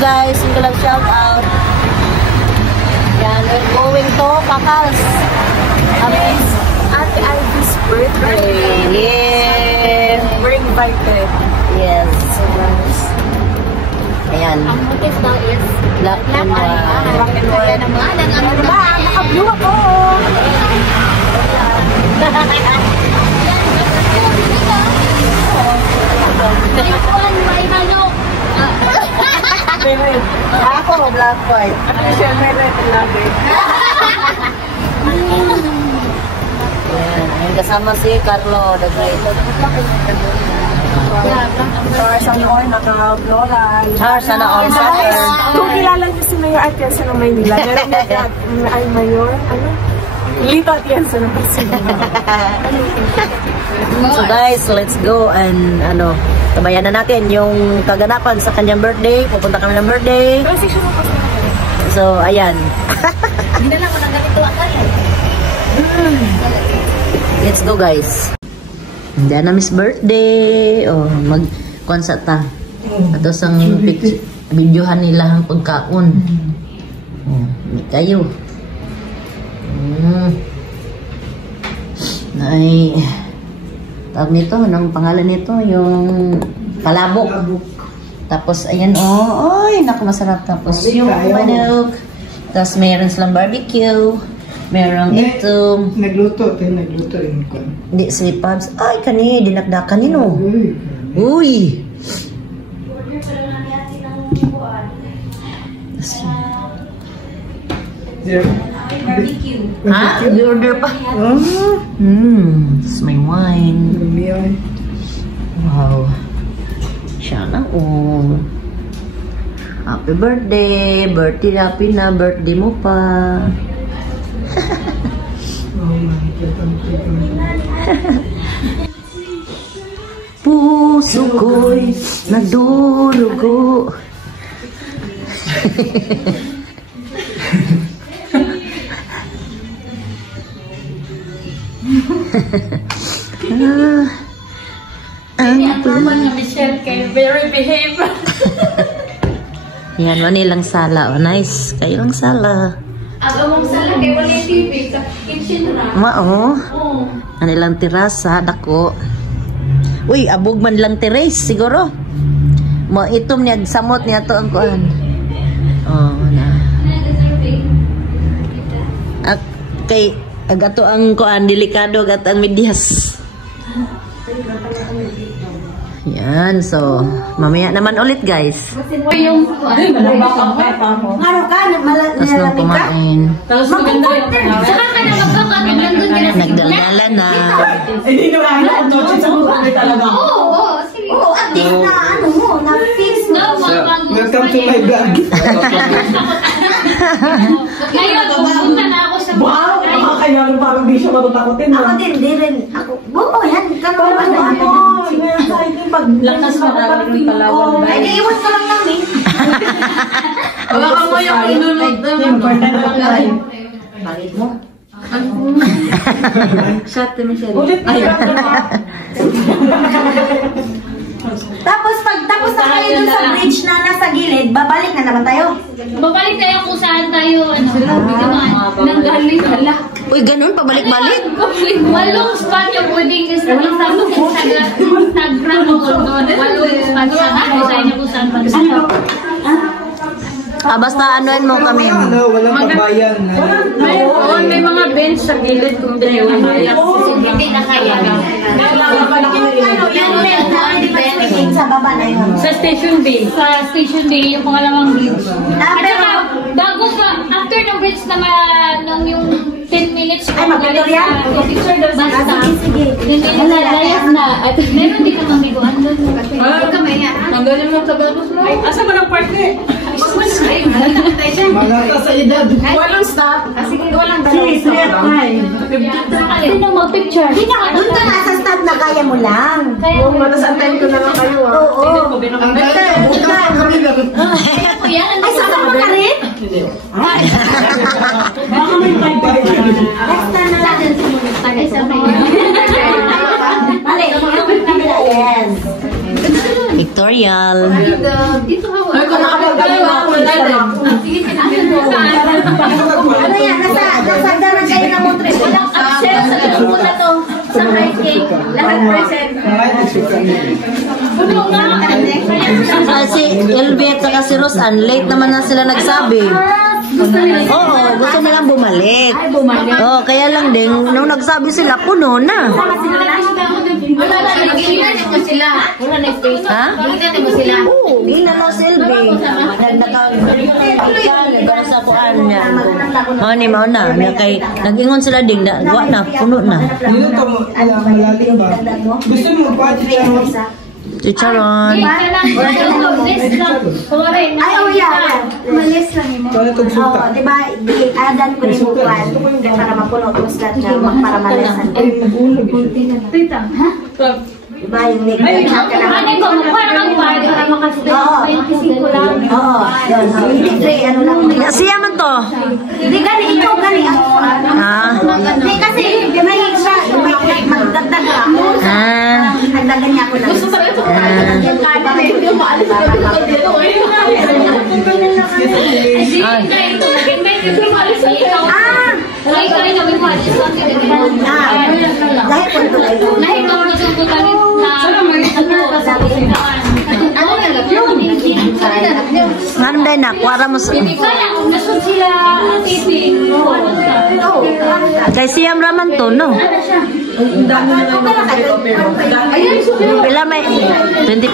guys, single love shout out. Yan, we're going to Kakals. It's Ate Ivy's birthday. Yeah. We're invited. Yes. Ayan. Ang motif daw is Black and white. Black and white naman. Ang ano ba? Naka-blue ako. May manok. Ako, black white. Siya may red labi. Ayan, kasama si Carlo the Great. Sana all naka-floral. Sana all soccer. Kung kilala niyo si Mayor Atienza ng Maynila, meron ay Mayor, ano? Lito Atienza ng Barcelona. So guys, let's go and tabayan na natin yung kaganapan sa kanyang birthday. Pupunta kami ng birthday. Transition ako sa So, ayan. Hindi na lang ng ganito akal. Let's go guys. Hindi na miss birthday. Mag-concert ta. Ato sang videohan nila ang pagkaon. Hindi kayo. Ay, tawag nito, anong pangalan nito? Yung palabok. Tapos, ayan, ay, naku, masarap. Tapos, yung manok. Tapos, mayroon silang barbecue. Merong ito. Nagluto rin ko. Hindi, slipads. Ay, kani, dinakdakan nino. Uy! Barbecue. Ha? Order pa? This is my wine. Wow. Siya na, Happy birthday. Happy na. Birthday mo pa. Puso ko'y nagdurugo. Ang naman nga Michelle kay very behave. Yan, manilang sala. Nice. Kayo ang sala. Ang among sala kay wala yung TV sa kitchen ra. Oo. Anilang terasa, dako. Uy, abog man lang teres, siguro. Mo itom niya, samot niya to ang kuan. Na. Kay, agato ang kuan, delikado, agat ang medyas. Yan, so, mamaya naman ulit, guys. Yung kuan. Ano ka? Tapos nung kumain. Tapos maganda yung saka ka na magkakatid nandun ka na. Nagdaldala na. Hindi nyo ano, noche sa buhay talaga. Oo, sige. Oo, at least na na-fix No, Welcome to my vlog. Ngayon, pupunta na ako sa Wow! Kaya rin parang di siya matutakotin. Ako din, di rin. Ako, oo, yan. Pero ano, pag lakas marami ng Palawan ba? Ay, di iwan ka lang namin. Baka mo yung inunod naman. Bakit mo? Shot to Michelle. Ulit na Tapos na kayo dun sa bridge na nasa gilid, babalik na naman tayo. Babalik tayo kung saan tayo, nanggaling pala. Uy, ganun, pabalik-balik. Walong spot yung pwedeng Instagram mo doon. Walong spot sa design niya kung saan Basta anuin mo kami. Walang pagbayan. Mayroon, may mga bench sa gilid kung hindi yung hindi na kaya. Sa baba na yun. Sa Station B. Sa Station B, yung pangalawang bridge. At saka, bago pa, after ng bridge naman, nung yung 10 minutes. Ay, mag-picture yan? Mag-picture daw basta. Sige. 10 minutes na, layas na. At meron di ka mamiguan doon. Tanggalin mo sa bagos mo. Asa mo ng partner? Malata sa edad. Walang stop. Sige, walang dalawa. Sino mag-picture? Doon ka na sa stop na kaya mo lang. Oo, matas antayin ko na lang kayo. Oo. Ang ganda. Buta kami na. Ay, sama mo na rin? Baka may pagbayan. Next time na lang. Balik. Yes. Victoria. tutorial. Ano yan? Nasa daran kayo na mo trip. Walang absent sa muna to. Sa hiking. Lahat present. Si LB at saka si Rosan, late naman na sila nagsabi. Oo, gusto nilang bumalik. Oo, kaya lang din, nung nagsabi sila, puno na. Ha? Oo, gina na si LB. Para sa kuan niya. Mao na. Nag-ingon sila ding, na, puno na. Gusto mo pa Chicharon. Ay, oh yeah. Malis lang mo. Oo, diba? Adan ko ni Buwan para mapuno ko sa lahat na para malisan. Diba yung leg? Ano ko, parang para makasulit. Oo. 25 lang. Oo. Hindi free, ano lang. Siya man to. Hindi gani, ikaw gani ako. Hindi kasi, may siya, magdagdag lang. Nagdagan niya ako lang. Gusto sabi ito. Ngayon dahil na, kuwara mo sa... Kay siyam raman to, no? Pila may Hindi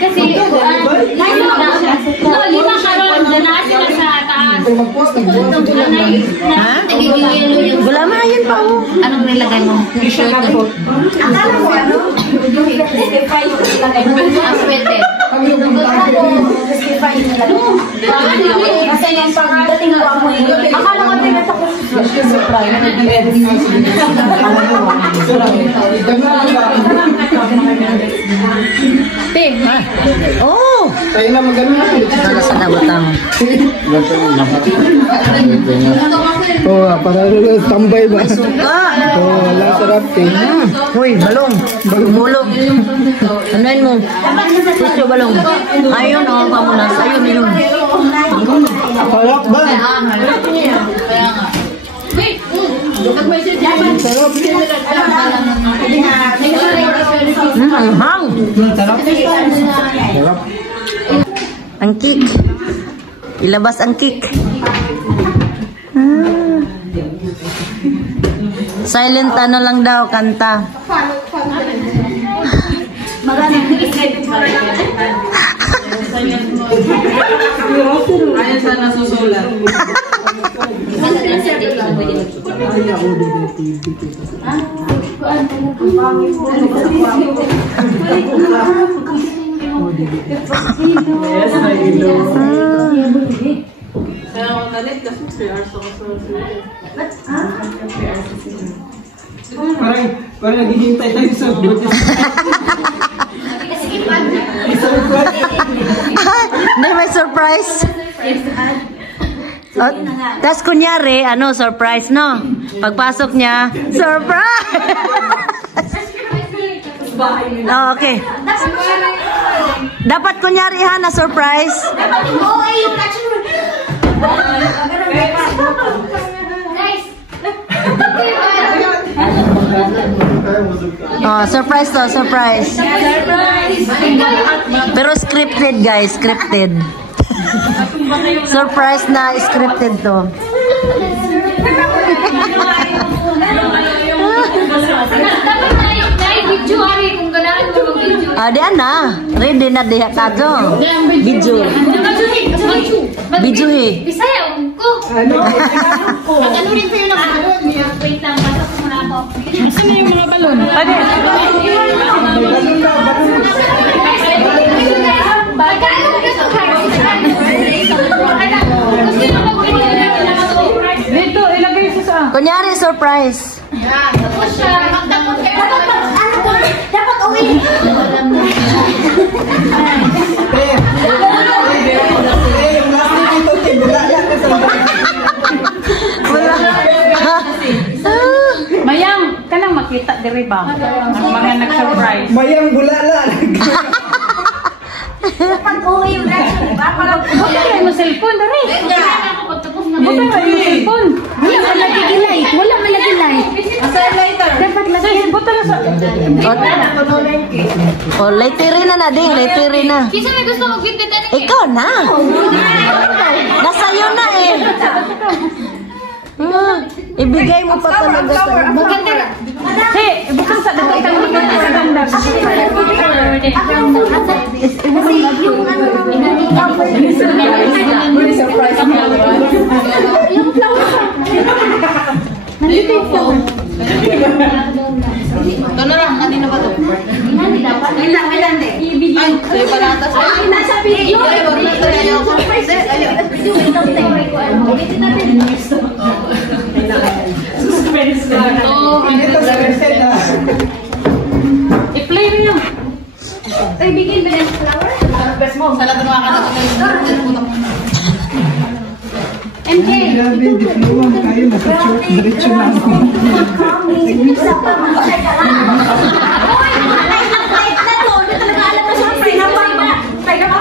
kasi lima karon na sila sa taas. Ha? Wala ma, yun pa oh. Anong nilagay mo? Akala ko ano? Aswerte. Kasi yung pagdating ko ako akala ko Pig. Oh! tayo na magano na. Para sa nabutang. Para tambay ba? Suka! Wala sarap eh. Uy, balong. Mulog. Anuin mo? Puso balong. Ayun oh, pamunas. Ayun, yun. Sarap ba? Sarap. Ang hang. Sarap. Sarap. Ang kick. Ilabas ang kick. Silent ano lang daw, kanta. Ayan sana susulat. Pero kung nalit kasi 3 hours ako Parang naghihintay tayo sa butas. May surprise. Oh, tas kunyari, ano, surprise, no? Pagpasok niya, surprise! Oh, okay. Dapat kunyari ha, na surprise. Oh, surprise to, surprise. Pero scripted, guys, scripted. Surprise na scripted to. Diyan na. Ready na diha ka to. Video. Video he. Bisaya ko. Ano rin kayo na wait lang, pasok muna ako. Gusto niyo yung mga balon? Pwede. Dito, ilagay sa Kunyari, surprise. Tapos siya, magtapos kayo. Dapat uwi. Yung last name ito, wala yan. Wala. Mayang, ka lang makita diri ba? Ang mga nag-surprise. Mayang bulala. Dapat uwi yung reaction, di ba? Bukay mo cellphone diri. Pagtapos na. Bukay mo cellphone. Wala man lagi light. Wala man lagi light. Dapat lagi. Butang sa Oh, laterin na ding, laterin na. Kisa may gusto mag-gift na Ikaw na. Nasa'yo na eh. Ibigay mo pa talaga sa Hey, bukan sa dapat ka mo sa ganda. Ito na lang, kanina ba ito? Ay, sa'yo pala ata sa'yo. Nasa video. Ay, wag na sa'yo. I-play rin lang. Ay, bigyan ba ng flower? Sa lahat ng mga kanak. MJ. Grabe, di fluwang kayo. Nasa-short, diretso na ako. Isa pa, masay ka lang. Uy, malay ng bait na to. Hindi talaga alam mo siya. Tayo pa.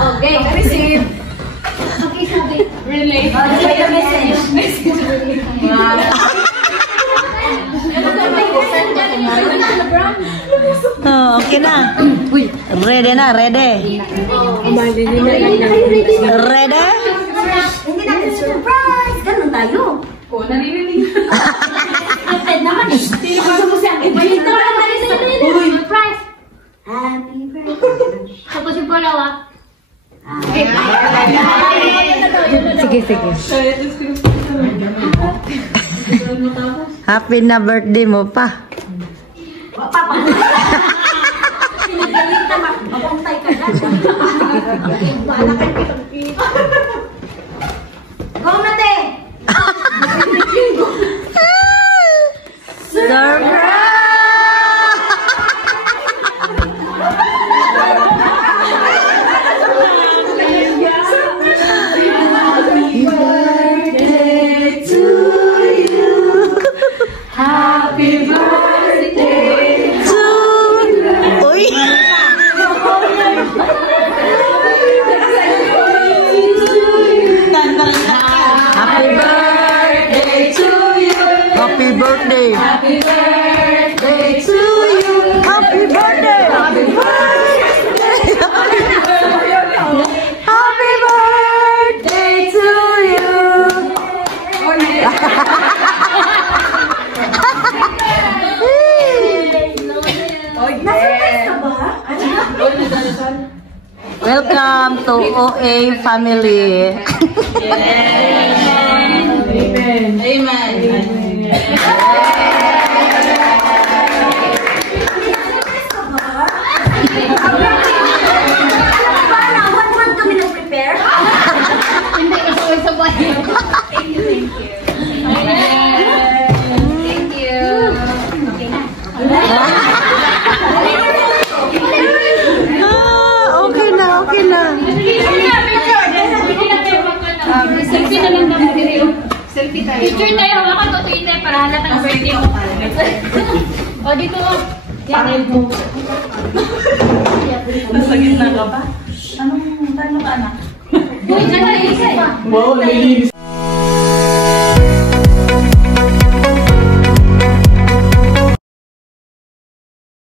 Okay, receive. Okay, sabi. relay. Oh, okay na. Ready na, ready. Ready? Hindi natin surprise. Ganun tayo. Oh, naririnig. Kapit naman eh. Gusto mo siya. Ibalita ka lang naririnig. Surprise! Happy birthday. Tapos yung palawa. Sige. Happy na birthday mo pa. Papa. Pinagaling na mapuntay ka na. Bala kayo kitang pita. Go na, te! Surprise! Happy birthday! Happy birthday to you! Happy birthday! Happy birthday! Happy birthday to you! Welcome to OA family. Amen. Hindi kasi may sabay. Thank you. Okay na. Selfie na lang naman dito. Selfie tayo. Picture tayo. Hawakan to Twitter para halatang birthday mo. O dito. Yan. Nasa gitna ka ba? Anong ka anak? Uy, nasa isa. Wow, ladies.